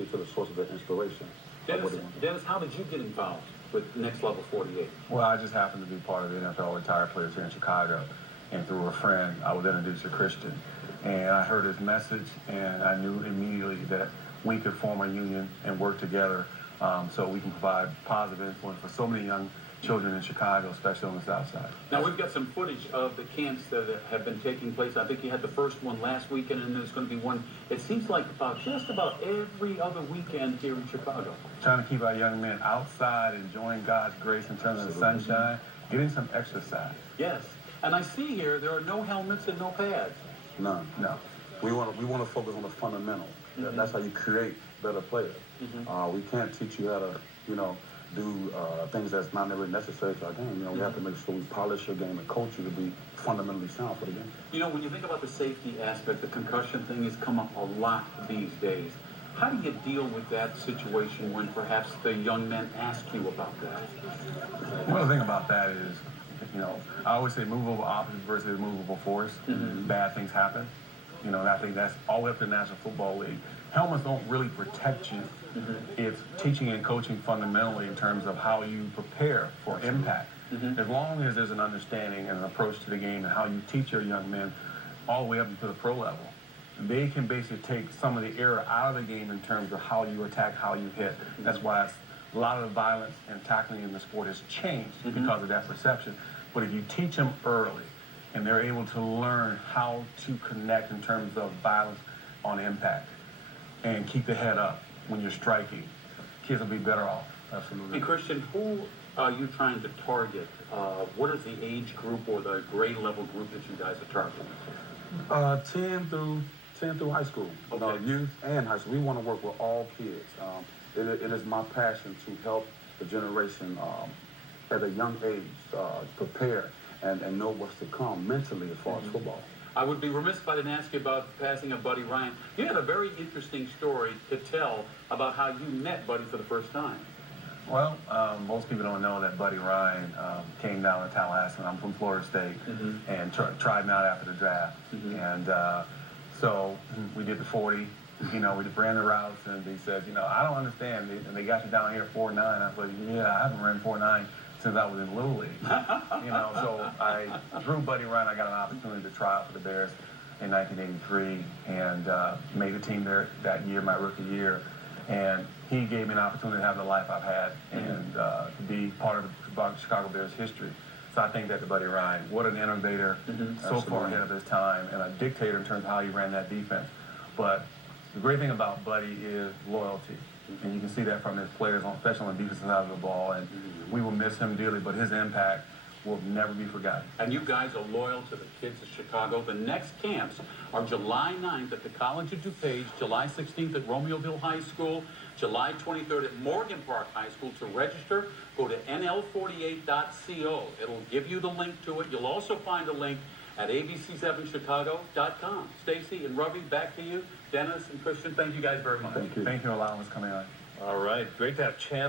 directly to the source of their inspiration. Dennis, how did you get involved with Next Level 48? Well, I just happened to be part of the NFL retired players here in Chicago, and through a friend, I was introduced to Christian. And I heard his message, and I knew immediately that we could form a union and work together so we can provide positive influence for so many young children in Chicago, especially on the South Side. Now, we've got some footage of the camps that have been taking place. I think you had the first one last weekend, and there's going to be one, it seems like just about every other weekend here in Chicago. Trying to keep our young men outside, enjoying God's grace in terms of the sunshine, getting some exercise. Yes. And I see here there are no helmets and no pads. None. No. We want to focus on the fundamentals. Mm-hmm. That's how you create better players. Mm-hmm. We can't teach you how to, do things that's not really necessary to our game. We have to make sure we polish your game and coach you to be fundamentally sound for the game. When you think about the safety aspect, the concussion thing has come up a lot these days. How do you deal with that situation when perhaps the young men ask you about that? Well, the thing about that is, I always say movable object versus movable force. Mm-hmm. Bad things happen. And I think that's all the way up to the National Football League. Helmets don't really protect you. Mm-hmm. It's teaching and coaching fundamentally in terms of how you prepare for impact. Mm-hmm. As long as there's an understanding and an approach to the game and how you teach your young men all the way up to the pro level, they can basically take some of the error out of the game in terms of how you attack, how you hit. Mm-hmm. That's why a lot of the violence and tackling in the sport has changed because of that perception. But if you teach them early and they're able to learn how to connect in terms of violence on impact and keep the head up when you're striking, kids will be better off. Absolutely. And Christian, who are you trying to target? What is the age group or the grade level group that you guys are targeting? 10 through high school. Okay. Youth and high school. We want to work with all kids. It is my passion to help the generation at a young age prepare and know what's to come mentally as far as football. I would be remiss if I didn't ask you about the passing of Buddy Ryan. You had a very interesting story to tell about how you met Buddy for the first time. Well, most people don't know that Buddy Ryan came down to Tallahassee, and I'm from Florida State, and tried me out after the draft. And so we did the 40. We ran the routes, and he said, I don't understand. And they got you down here 4.9. I said, yeah, I haven't ran 4.9 since I was in Little League. So I through Buddy Ryan, I got an opportunity to try out for the Bears in 1983 and made the team there that year, my rookie year. And he gave me an opportunity to have the life I've had and to be part of the Chicago Bears history. So I think that to Buddy Ryan, what an innovator, so far ahead of his time, and a dictator in terms of how he ran that defense. But the great thing about Buddy is loyalty. And you can see that from his players, especially on the defensive side of the ball. And we will miss him dearly, but his impact will never be forgotten. And you guys are loyal to the kids of Chicago. The next camps are July 9th at the College of DuPage, July 16th at Romeoville High School, July 23rd at Morgan Park High School. To register, go to nl48.co. It'll give you the link to it. You'll also find a link at abc7chicago.com. Stacy and Ravi, back to you. Dennis and Christian, thank you guys very much. Thank you. Thank you for allowing us to come in. All right. Great to have champs.